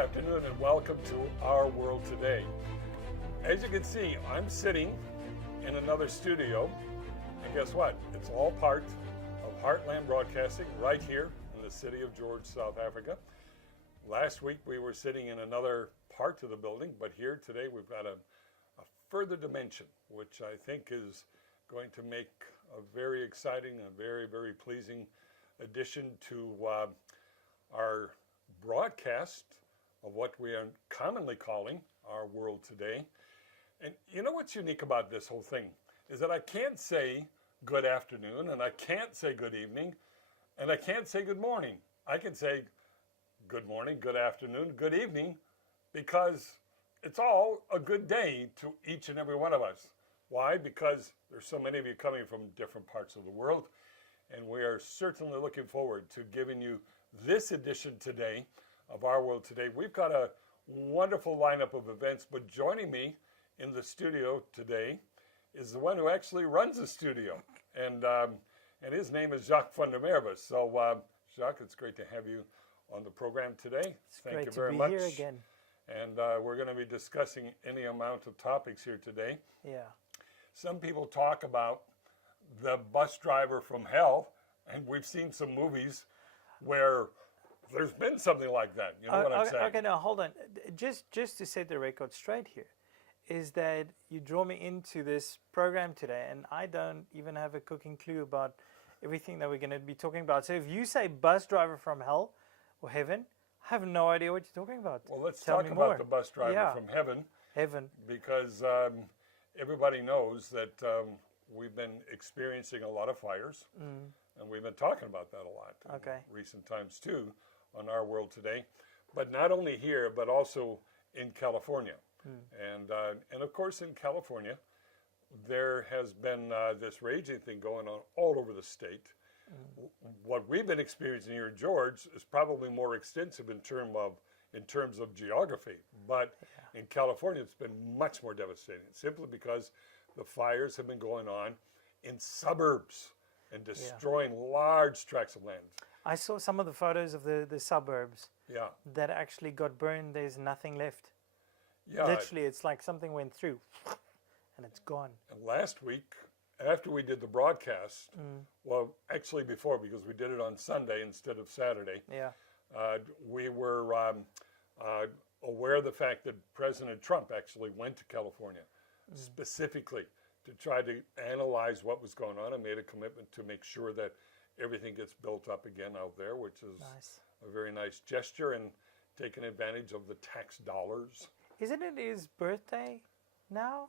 afternoon and welcome to Our World Today. As you can see, I'm sitting in another studio, and guess what? It's all part of Heartland Broadcasting right here in the city of George, South Africa. Last week we were sitting in another part of the building, but here today we've got a further dimension, which I think is going to make a very exciting and very, very pleasing addition to our broadcast of what we are commonly calling Our World Today. And you know what's unique about this whole thing is that I can't say good afternoon, and I can't say good evening, and I can't say good morning. I can say good morning, good afternoon, good evening, because it's all a good day to each and every one of us. Why? Because there's so many of you coming from different parts of the world, and we are certainly looking forward to giving you this edition today of Our World Today. We've got a wonderful lineup of events, but joining me in the studio today is the one who actually runs the studio, and his name is Jacques van der Merwe. So, Jacques, it's great to have you on the program today. Thank you very much. Great to be here again. And we're going to be discussing any amount of topics here today. Yeah. Some people talk about the bus driver from hell, and we've seen some movies where there's been something like that. You know what I'm saying? Okay, now hold on. Just to set the record straight here, is that you draw me into this program today, and I don't even have a cooking clue about everything that we're going to be talking about. So if you say bus driver from hell or heaven, I have no idea what you're talking about. Well, let's Tell talk me about more. the bus driver Yeah. from heaven. Heaven. Because everybody knows that we've been experiencing a lot of fires, and we've been talking about that a lot in recent times too on Our World Today. But not only here, but also in California. And of course in California, there has been this raging thing going on all over the state. What we've been experiencing here in George is probably more extensive in terms of geography, but in California it's been much more devastating, simply because the fires have been going on in suburbs and destroying large tracts of land. I saw some of the photos of the suburbs that actually got burned. There's nothing left. Yeah. Literally, it's like something went through and it's gone. And last week, after we did the broadcast, well, actually before, because we did it on Sunday instead of Saturday, we were aware of the fact that President Trump actually went to California specifically to try to analyze what was going on and made a commitment to make sure that everything gets built up again out there, which is a very nice gesture, and taking advantage of the tax dollars. Isn't it his birthday now?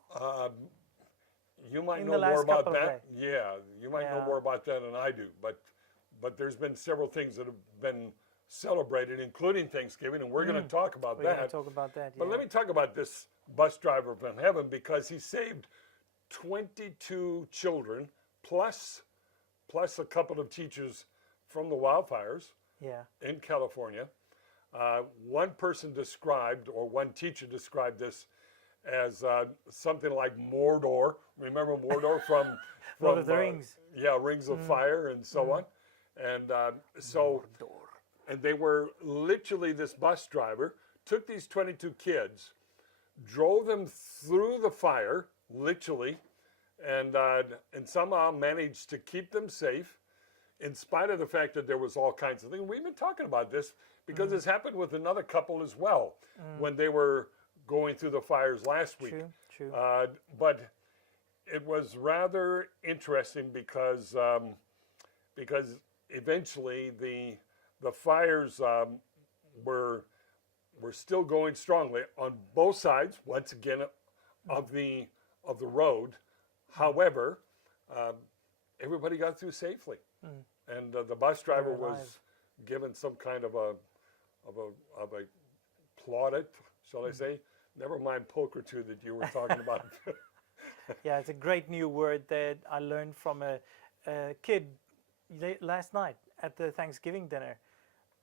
You might In know the last more about couple of that. Yeah, you might know more about that than I do. But there's been several things that have been celebrated, including Thanksgiving, and we're going to talk about We're that. going to talk about that, But let me talk about this bus driver from heaven, because he saved 22 children plus a couple of teachers from the wildfires in California. One teacher described this as something like Mordor. Remember Mordor from Lord of the Rings? Yeah, Rings of Fire and so on. And and they were literally, this bus driver took these 22 kids, drove them through the fire, literally, and somehow managed to keep them safe, in spite of the fact that there was all kinds of things. We've been talking about this because it's happened with another couple as well when they were going through the fires last week. True. But it was rather interesting because eventually the fires were still going strongly on both sides, once again, of the road. However, everybody got through safely, and the bus driver was given some kind of a plaudit, shall I say? Never mind pulchritude that you were talking about. Yeah, it's a great new word that I learned from a kid last night at the Thanksgiving dinner.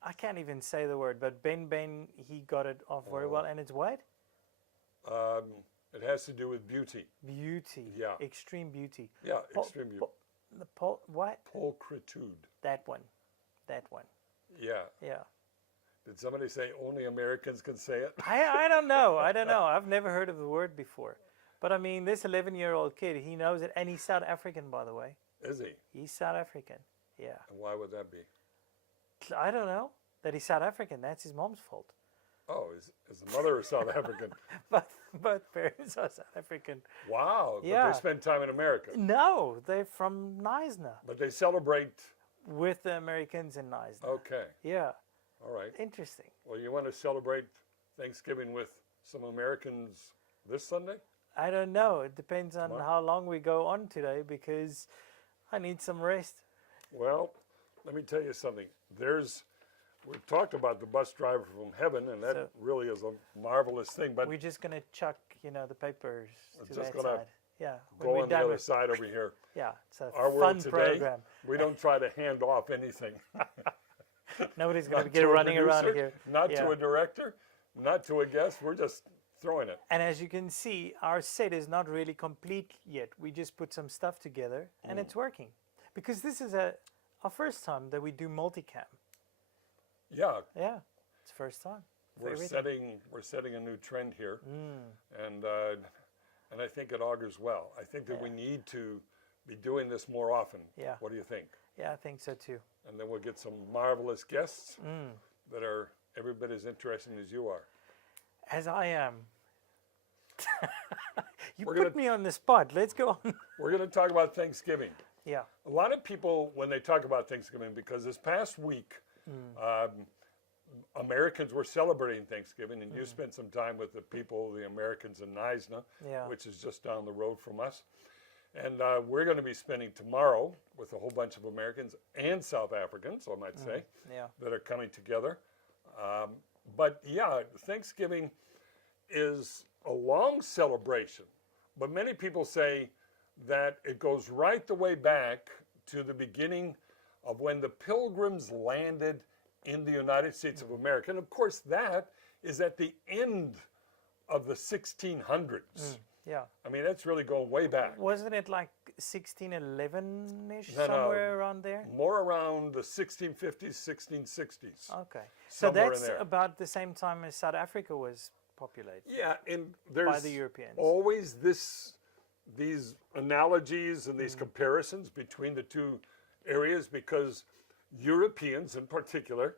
I can't even say the word, but Ben, he got it off very well. And it's what? It has to do with beauty. Beauty. Yeah. Extreme beauty. Yeah, extreme beauty. What? Pulchritude. That one. Yeah. Yeah. Did somebody say only Americans can say it? I don't know. I don't know. I've never heard of the word before. But I mean, this 11-year-old kid, he knows it. And he's South African, by the way. Is he? He's South African. Yeah. And why would that be? I don't know. That he's South African. That's his mom's fault. Oh, is the mother South African? But both parents are South African. Wow. Yeah. But they spend time in America. No, they're from Knysna. But they celebrate. With the Americans in Knysna. Okay. Yeah. All right. Interesting. Well, you want to celebrate Thanksgiving with some Americans this Sunday? I don't know. It depends on how long we go on today because I need some rest. Well, let me tell you something. We've talked about the bus driver from heaven, and that really is a marvelous thing. But we're just gonna chuck, the papers to just that gonna side. Yeah. Go on the other side over here. Yeah, it's a Our fun world today, program. we don't try to hand off anything. Nobody's gonna Not get to a running around producer, here. Not to a director, not to a guest. We're just throwing it. And as you can see, our set is not really complete yet. We just put some stuff together, and it's working. Because this is our first time that we do multicam. Yeah. Yeah, it's first time. We're setting a new trend here, and I think it augurs well. I think that we need to be doing this more often. Yeah. What do you think? Yeah, I think so too. And then we'll get some marvelous guests that are every bit as interesting as you are. As I am. You put me on the spot. Let's go on. We're going to talk about Thanksgiving. Yeah. A lot of people, when they talk about Thanksgiving, because this past week, Americans were celebrating Thanksgiving, and you spent some time with the people, the Americans in Knysna, which is just down the road from us. And we're going to be spending tomorrow with a whole bunch of Americans and South Africans, I might say, that are coming together. But yeah, Thanksgiving is a long celebration, but many people say that it goes right the way back to the beginning of when the Pilgrims landed in the United States of America. And of course, that is at the end of the 1600s. Yeah. I mean, that's really going way back. Wasn't it like 1611-ish, somewhere around there? More around the 1650s, 1660s. Okay. So that's there. about the same time as South Africa was populated. Yeah, and there's by the Europeans. Always these analogies and these comparisons between the two areas, because Europeans in particular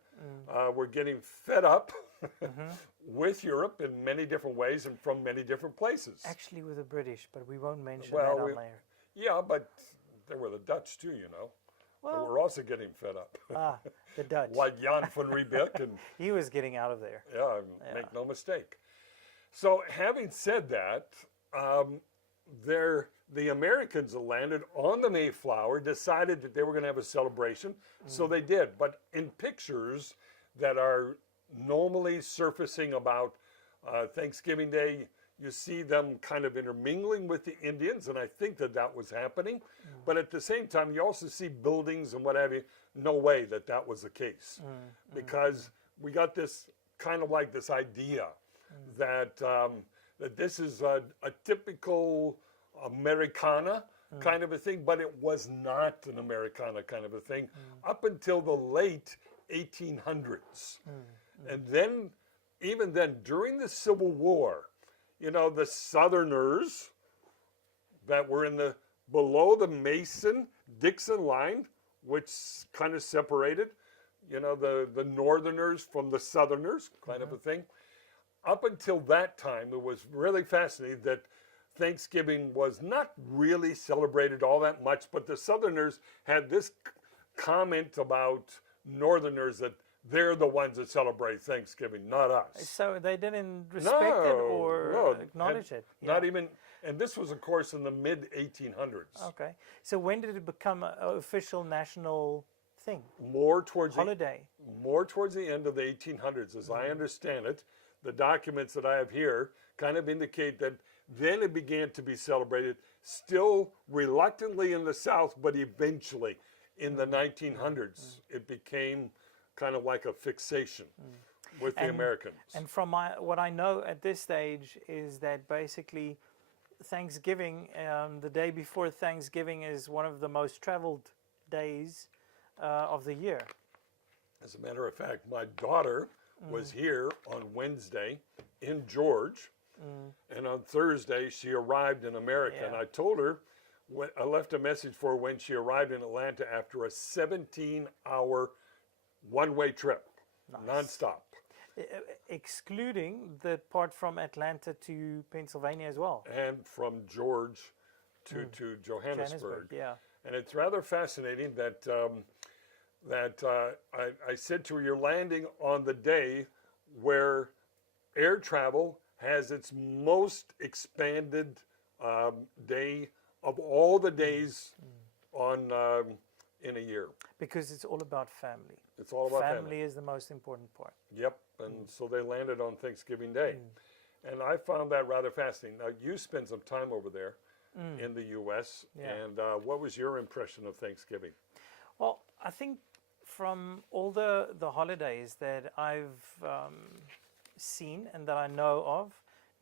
were getting fed up with Europe in many different ways and from many different places. Actually with the British, but we won't mention that on there. Yeah, but there were the Dutch too, you know. Well, they were also getting fed up. The Dutch. Like Jan van Riebeeck. And he was getting out of there. Yeah, make no mistake. So having said that, the Americans that landed on the Mayflower decided that they were going to have a celebration, so they did. But in pictures that are normally surfacing about Thanksgiving Day, you see them kind of intermingling with the Indians, and I think that was happening. But at the same time, you also see buildings and what have you. No way that was the case, because we got this kind of like this idea that that this is a typical Americana kind of a thing, but it was not an Americana kind of a thing up until the late 1800s. And then, even then, during the Civil War, you know, the Southerners that were below the Mason-Dixon line, which kind of separated, you know, the Northerners from the Southerners kind of a thing. Up until that time, it was really fascinating that Thanksgiving was not really celebrated all that much, but the Southerners had this comment about Northerners that they're the ones that celebrate Thanksgiving, not us. So they didn't respect it or acknowledge it? Not even, and this was, of course, in the mid-1800s. Okay. So when did it become an official national thing? More towards holiday. More towards the end of the 1800s, as I understand it. The documents that I have here kind of indicate that then it began to be celebrated, still reluctantly in the South, but eventually in the 1900s, it became kind of like a fixation with the Americans. And from what I know at this stage is that basically Thanksgiving, the day before Thanksgiving, is one of the most traveled days of the year. As a matter of fact, my daughter was here on Wednesday in George, and on Thursday she arrived in America. And Yeah. I told her, I left a message for her when she arrived in Atlanta after a 17-hour one-way trip, nonstop. Excluding the part from Atlanta to Pennsylvania as well. And from George to Johannesburg. Yeah. And it's rather fascinating that I said to her, you're landing on the day where air travel has its most expanded day of all the days on in a year. Because it's all about family. It's all about family. Family is the most important part. Yep, and so they landed on Thanksgiving Day. And I found that rather fascinating. Now, you spent some time over there in the U.S., Yeah. and what was your impression of Thanksgiving? Well, I think from all the holidays that I've seen and that I know of,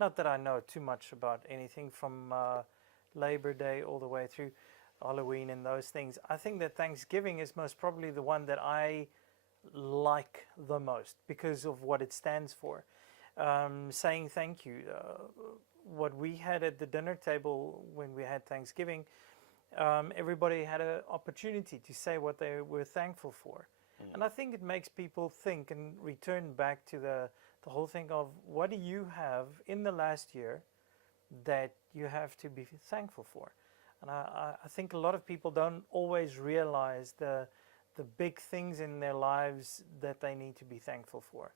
not that I know too much about anything from Labor Day all the way through Halloween and those things, I think that Thanksgiving is most probably the one that I like the most because of what it stands for. Saying thank you. What we had at the dinner table when we had Thanksgiving, everybody had an opportunity to say what they were thankful for. And I think it makes people think and return back to the whole thing of what do you have in the last year that you have to be thankful for. And I think a lot of people don't always realize the big things in their lives that they need to be thankful for.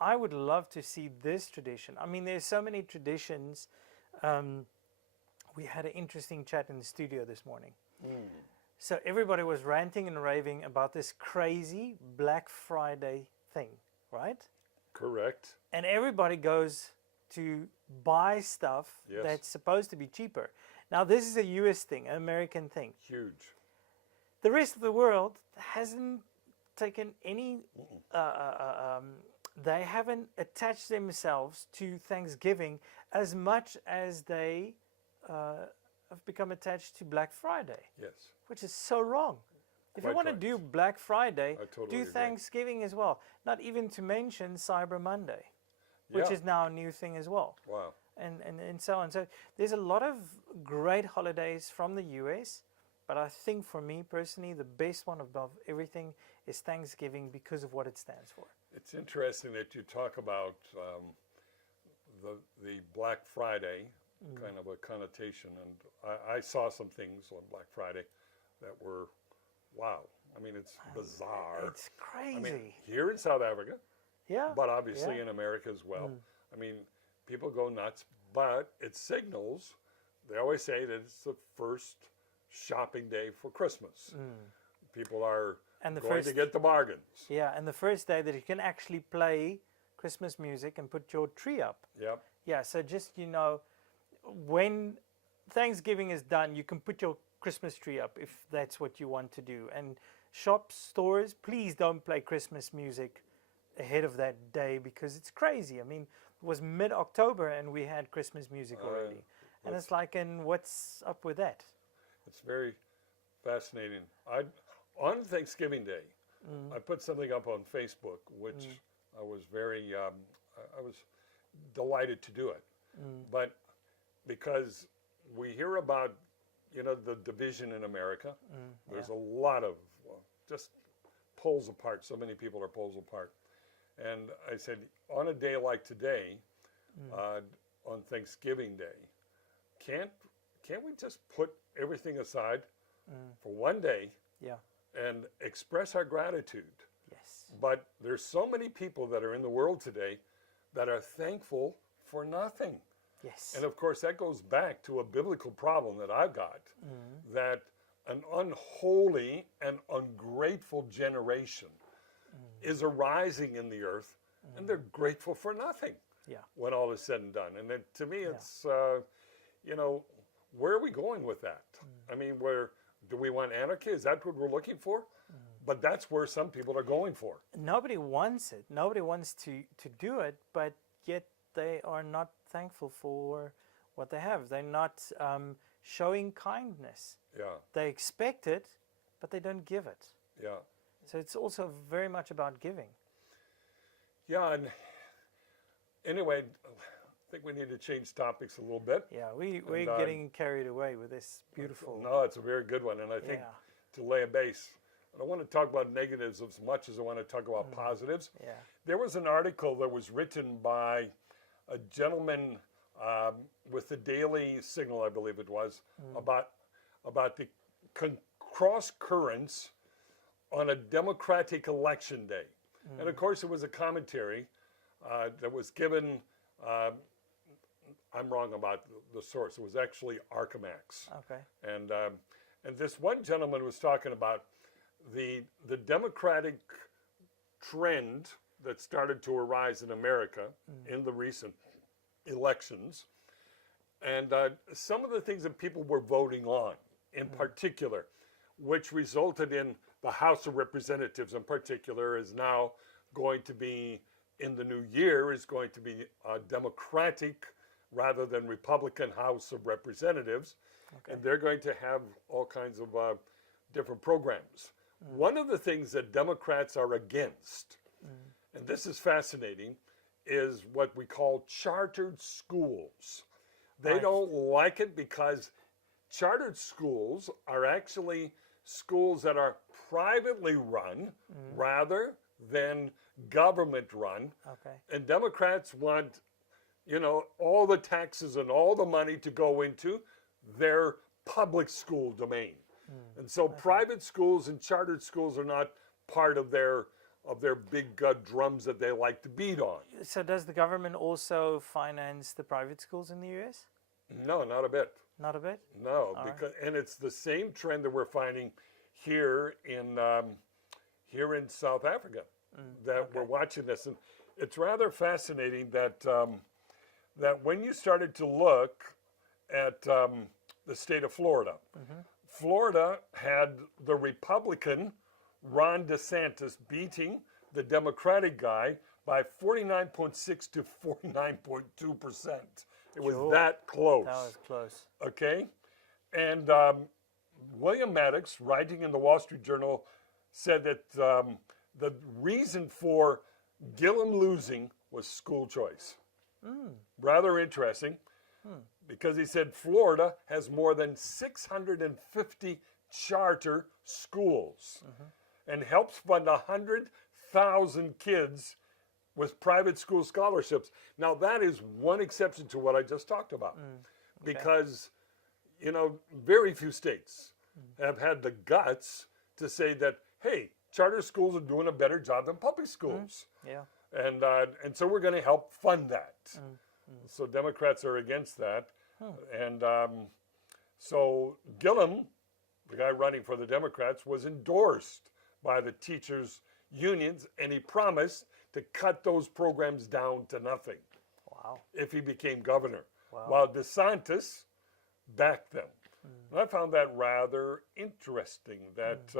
I would love to see this tradition. I mean, there's so many traditions. We had an interesting chat in the studio this morning. So everybody was ranting and raving about this crazy Black Friday thing, right? Correct. And everybody goes to buy stuff Yes. that's supposed to be cheaper. Now, this is a US thing, an American thing. Huge. The rest of the world hasn't taken any, they haven't attached themselves to Thanksgiving as much as they have become attached to Black Friday, Yes. which is so wrong. If you Quite want to right. do Black Friday, I totally do agree. Thanksgiving as well. Not even to mention Cyber Monday, which Yeah. is now a new thing as well. Wow. And so on. So there's a lot of great holidays from the US, but I think for me personally, the best one above everything is Thanksgiving because of what it stands for. It's interesting that you talk about the Black Friday kind of a connotation, and I saw some things on Black Friday that were, wow. I mean, it's bizarre. It's crazy. I mean, here in South Africa, yeah. but obviously yeah. in America as well. I mean, people go nuts, but it signals, they always say that it's the first shopping day for Christmas. People are And the going to first- get the bargains. Yeah, and the first day that you can actually play Christmas music and put your tree up. Yep. Yeah, so just, when Thanksgiving is done, you can put your Christmas tree up if that's what you want to do. And shops, stores, please don't play Christmas music ahead of that day because it's crazy. I mean, it was mid-October and we had Christmas music already. And it's like, and what's up with that? It's very fascinating. On Thanksgiving Day, I put something up on Facebook, which I was very, I was delighted to do it. But because we hear about, the division in America, there's a lot of just pulls apart. So many people are pulls apart. And I said, on a day like today, on Thanksgiving Day, can't we just put everything aside for one day Yeah. and express our gratitude? Yes. But there's so many people that are in the world today that are thankful for nothing. Yes. And of course, that goes back to a biblical problem that I've got, that an unholy and ungrateful generation is arising in the earth, and they're grateful for nothing Yeah. when all is said and done. And then, to me, it's, where are we going with that? I mean, do we want anarchy? Is that what we're looking for? But that's where some people are going for. Nobody wants it. Nobody wants to do it, but yet they are not thankful for what they have. They're not showing kindness. Yeah, They expect it, but they don't give it. yeah. So it's also very much about giving. Yeah, and anyway, I think we need to change topics a little bit. Yeah, we're And, getting carried away with this beautiful. No, it's a very good one, and I think Yeah. to lay a base, I don't want to talk about negatives as much as I want to talk about positives. Yeah. There was an article that was written by a gentleman with the Daily Signal, I believe it was, about the cross currents on a Democratic election day. And of course, it was a commentary that was given. I'm wrong about the source. It was actually Archimax. Okay. And this one gentleman was talking about the Democratic trend that started to arise in America in the recent elections, and some of the things that people were voting on in particular, which resulted in the House of Representatives in particular is now going to be, in the new year, is going to be a Democratic rather than Republican House of Representatives. Okay. And they're going to have all kinds of different programs. One of the things that Democrats are against, and this is fascinating, is what we call chartered schools. They Right. don't like it because chartered schools are actually schools that are privately run rather than government run. Okay. And Democrats want, all the taxes and all the money to go into their public school domain. And so private schools and chartered schools are not part of their big drums that they like to beat on. So does the government also finance the private schools in the U.S.? No, not a bit. Not a bit. No, because and it's the same trend that we're finding here in South Africa that we're watching this, and it's rather fascinating that that when you started to look at the state of Florida, Florida had the Republican Ron DeSantis beating the Democratic guy by 49.6 to 49.2%. It was Sure. that close. That was close. Okay? And William Maddox, writing in the Wall Street Journal, said that the reason for Gillum losing was school choice. Rather interesting, because he said Florida has more than 650 charter schools and helps fund 100,000 kids with private school scholarships. Now, that is one exception to what I just talked about, because, very few states have had the guts to say that, hey, charter schools are doing a better job than public schools. Yeah. And so we're going to help fund that. So Democrats are against that. And so Gillum, the guy running for the Democrats, was endorsed by the teachers' unions, and he promised to cut those programs down to nothing Wow. if he became governor, Wow. while DeSantis backed them. And I found that rather interesting that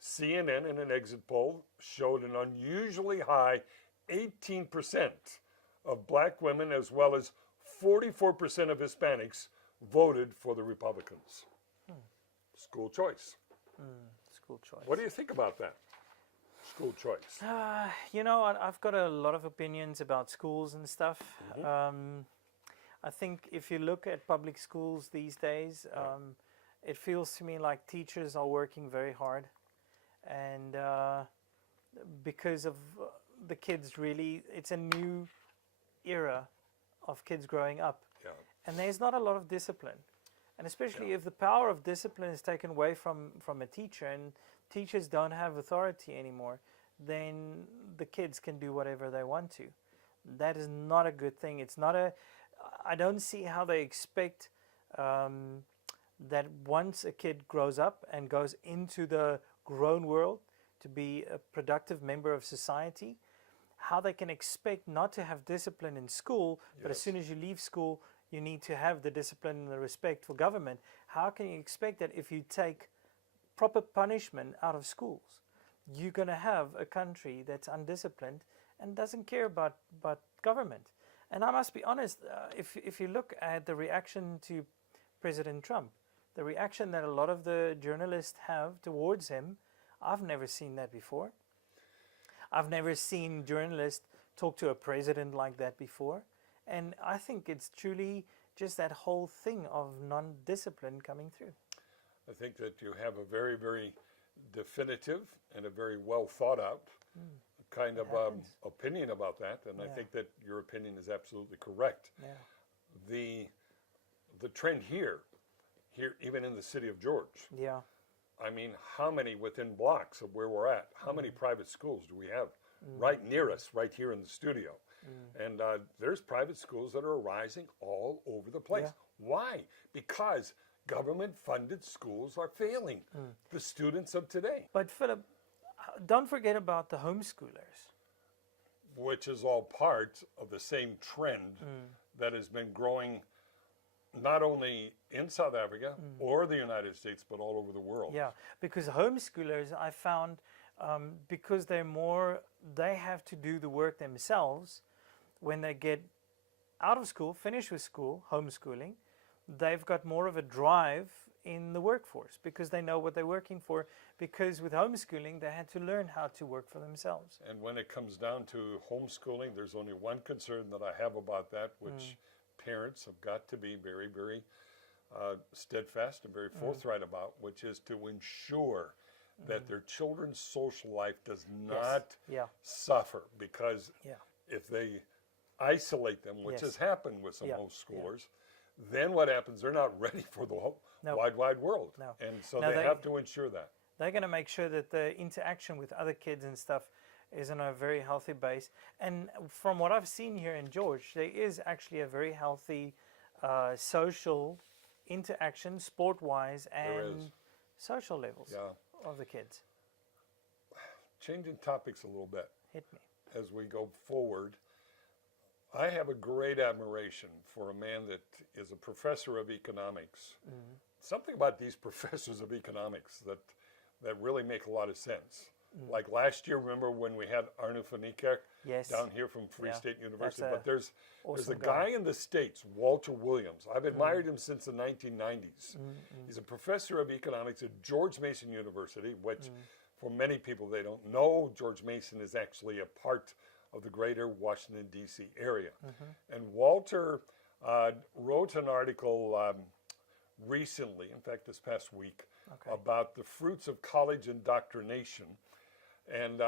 CNN in an exit poll showed an unusually high 18% of black women as well as 44% of Hispanics voted for the Republicans. School choice. School choice. What do you think about that? School choice. I've got a lot of opinions about schools and stuff. I think if you look at public schools these days, it feels to me like teachers are working very hard. And because of the kids, really, it's a new era of kids growing up. Yeah. And there's not a lot of discipline. And especially if the power of discipline is taken away from a teacher and teachers don't have authority anymore, then the kids can do whatever they want to. That is not a good thing. I don't see how they expect that once a kid grows up and goes into the grown world to be a productive member of society, how they can expect not to have discipline in school, but as soon as you leave school, you need to have the discipline and the respect for government. How can you expect that if you take proper punishment out of schools? You're going to have a country that's undisciplined and doesn't care about government. And I must be honest, if you look at the reaction to President Trump, the reaction that a lot of the journalists have towards him, I've never seen that before. I've never seen journalists talk to a president like that before. And I think it's truly just that whole thing of non-discipline coming through. I think that you have a very, very definitive and a very well thought out kind of opinion about that, and I think that your opinion is absolutely correct. Yeah. The trend here even in the city of George. Yeah. I mean, how many within blocks of where we're at? How many private schools do we have right near us, right here in the studio? And there's private schools that are arising all over the place. Why? Because government-funded schools are failing the students of today. But Philip, don't forget about the homeschoolers. Which is all part of the same trend that has been growing not only in South Africa or the United States, but all over the world. Yeah, because homeschoolers, I found, because they have to do the work themselves when they get out of school, finish with school, homeschooling, they've got more of a drive in the workforce because they know what they're working for, because with homeschooling, they had to learn how to work for themselves. And when it comes down to homeschooling, there's only one concern that I have about that, which parents have got to be very, very steadfast and very forthright about, which is to ensure that their children's social life does not suffer, because if they isolate them, which has happened with some homeschoolers, then what happens? They're not ready for the whole wide world. And so they have to ensure that. They're going to make sure that the interaction with other kids and stuff is on a very healthy base. And from what I've seen here in George, there is actually a very healthy social interaction, sport-wise and social levels of the kids. Changing topics a little bit. Hit me. As we go forward, I have a great admiration for a man that is a professor of economics. Something about these professors of economics that really make a lot of sense. Like last year, remember when we had Arno van Niekerk down here from Free State University? But there's a guy in the States, Walter Williams. I've admired him since the 1990s. He's a professor of economics at George Mason University, which for many people they don't know, George Mason is actually a part of the greater Washington, D.C. area. And Walter wrote an article recently, in fact this past week, about the fruits of college indoctrination. And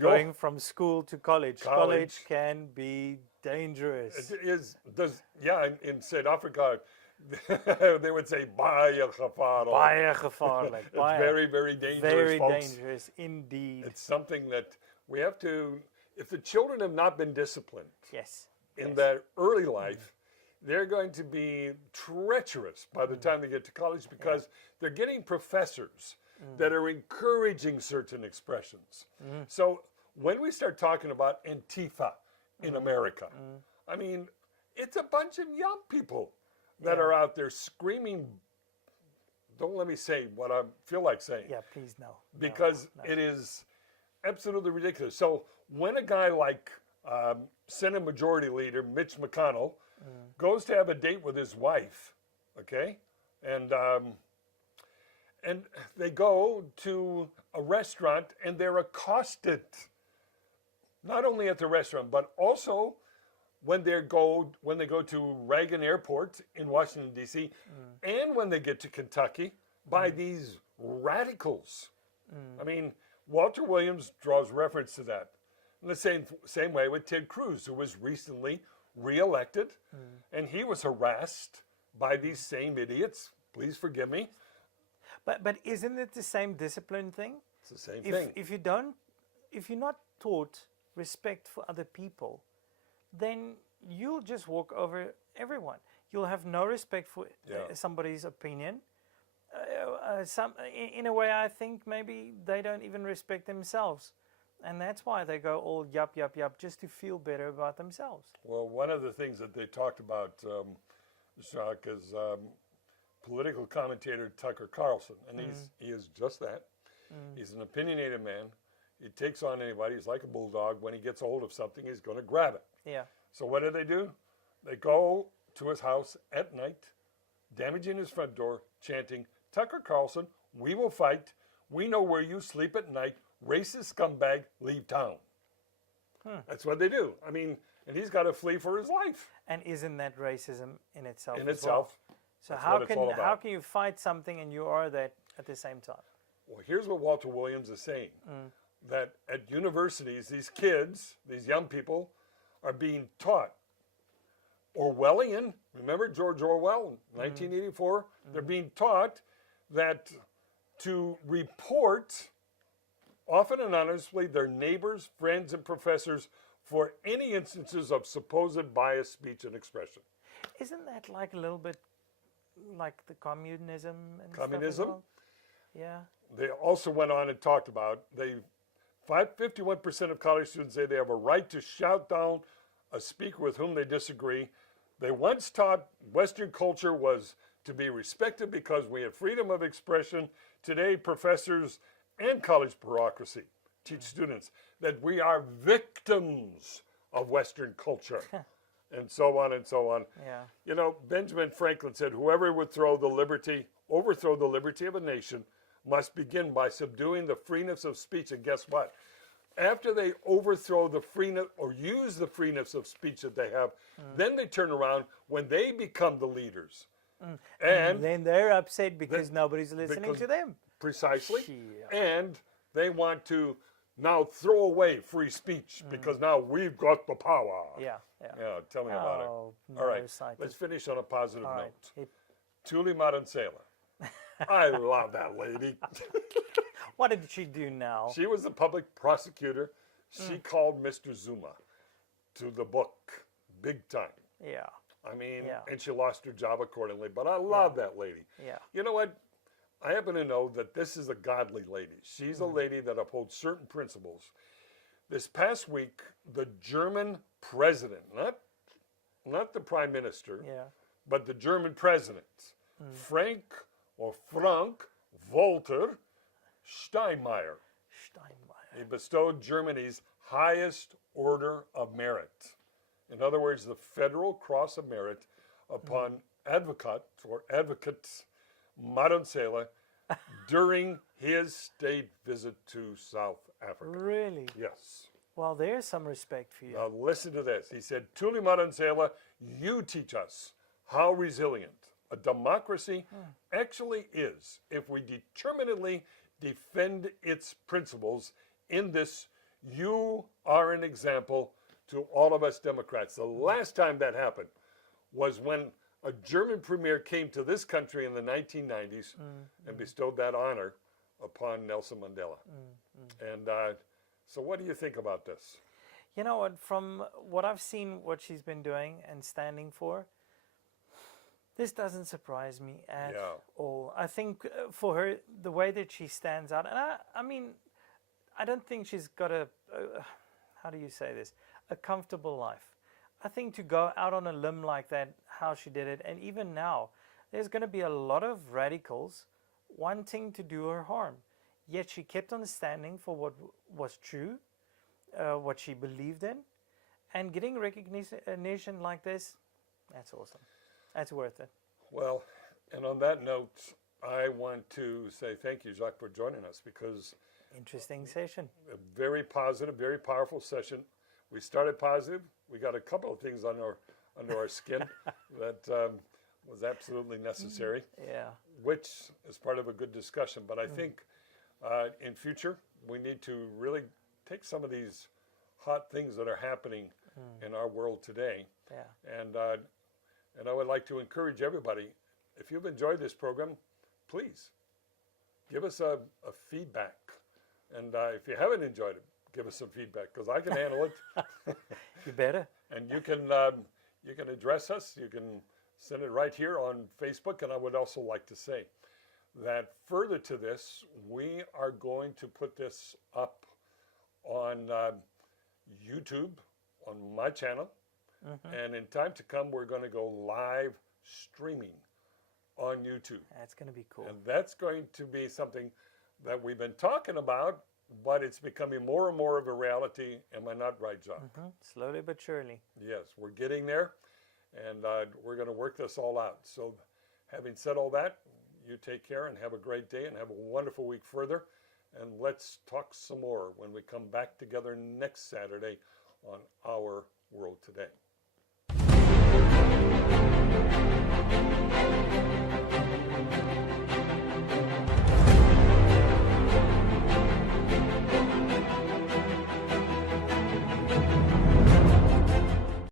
going from school to college can be dangerous. It is. In South Africa, they would say baie gevaarlijk. Baie gevaarlijk. It's very, very dangerous, very folks. dangerous indeed. It's something that we have to, if the children have not been disciplined in their early life, they're going to be treacherous by the time they get to college, because they're getting professors that are encouraging certain expressions. So when we start talking about Antifa in America, I mean, it's a bunch of young people that are out there screaming. Don't let me say what I feel like saying. Yeah, please no. Because it is absolutely ridiculous. So when a guy like Senate Majority Leader Mitch McConnell goes to have a date with his wife, and they go to a restaurant and they're accosted, not only at the restaurant, but also when they go to Reagan Airport in Washington, D.C., and when they get to Kentucky, by these radicals. I mean, Walter Williams draws reference to that. In the same way with Ted Cruz, who was recently reelected, and he was harassed by these same idiots. Please forgive me. But isn't it the same discipline thing? It's the same thing. If you're not taught respect for other people, then you'll just walk over everyone. You'll have no respect for somebody's opinion. In a way, I think maybe they don't even respect themselves. And that's why they go all yup, yup, yup, just to feel better about themselves. Well, one of the things that they talked about, Jacques, is political commentator Tucker Carlson. And he is just that. He's an opinionated man. He takes on anybody. He's like a bulldog. When he gets a hold of something, he's going to grab it. Yeah. So what do? They go to his house at night, damaging his front door, chanting, "Tucker Carlson, we will fight. We know where you sleep at night. racist scumbag, leave town. That's what they do. I mean, and he's got to flee for his life. And isn't that racism in itself? In as itself. Well? So That's how what it's all how about. can you fight something and you are that at the same time? Well, here's what Walter Williams is saying. That at universities, these kids, these young people, are being taught. Orwellian, remember George Orwell, 1984? They're being taught that to report, often anonymously, their neighbors, friends, and professors for any instances of supposed biased speech and expression. Isn't that like a little bit like the communism and Communism? stuff as well? Yeah. They also went on and talked about 51% of college students say they have a right to shout down a speaker with whom they disagree. They once taught Western culture was to be respected because we had freedom of expression. Today, professors and college bureaucracy teach students that we are victims of Western culture, and so on and so on. Yeah. You know, Benjamin Franklin said, whoever would overthrow the liberty of a nation must begin by subduing the freeness of speech. And guess what? After they overthrow the freeness or use the freeness of speech that they have, then they turn around when they become the leaders. And then they're upset because Then- nobody's listening to them. Precisely. Yeah. And they want to now throw away free speech because now we've got the power. Yeah, yeah. Yeah, tell me about it. Oh, All right, no-sighted. let's finish on a positive All note. right. It- Tuli Madansela. I love that lady. what did she do now? She was the public prosecutor. She called Mr. Zuma to the book big time. Yeah, I mean, Yeah. and she lost her job accordingly. But I love that lady. yeah. You know what? I happen to know that this is a godly lady. She's a lady that upholds certain principles. This past week, the German president, not the prime minister, Yeah. but the German president, Frank Walter Steinmeier, he bestowed Germany's highest order of merit. In other words, the Federal Cross of Merit upon advocate Madonsela during his state visit to South Africa. Really? Yes. Well, there's some respect for you. Now listen to this. He said, Tuli Madonsela, you teach us how resilient a democracy actually is if we determinedly defend its principles. In this, you are an example to all of us Democrats. The last time that happened was when a German premier came to this country in the 1990s and bestowed that honor upon Nelson Mandela. And so what do you think about this? You know what? From what I've seen, what she's been doing and standing for, this doesn't surprise me at Yeah. all. I think for her, the way that she stands out, and I mean, I don't think she's got how do you say this, a comfortable life. I think to go out on a limb like that, how she did it, and even now, there's going to be a lot of radicals wanting to do her harm. Yet she kept on standing for what was true, what she believed in, and getting recognition like this, that's awesome. That's worth it. Well, and on that note, I want to say thank you, Jacques, for joining us because Interesting session. a very positive, very powerful session. We started positive. We got a couple of things under our skin that was absolutely necessary, Yeah. which is part of a good discussion. But I think in future, we need to really take some of these hot things that are happening in our world today. Yeah. And I would like to encourage everybody, if you've enjoyed this program, please give us a feedback. And if you haven't enjoyed it, give us some feedback because I can handle it. You better. And you can address us. You can send it right here on Facebook. And I would also like to say that further to this, we are going to put this up on YouTube, on my channel. And in time to come, we're going to go live streaming on YouTube. That's going to be cool. And that's going to be something that we've been talking about, but it's becoming more and more of a reality. Am I not right, John? Slowly but surely. Yes, we're getting there, and we're going to work this all out. So having said all that, you take care and have a great day and have a wonderful week further. and let's talk some more when we come back together next Saturday on Our World Today.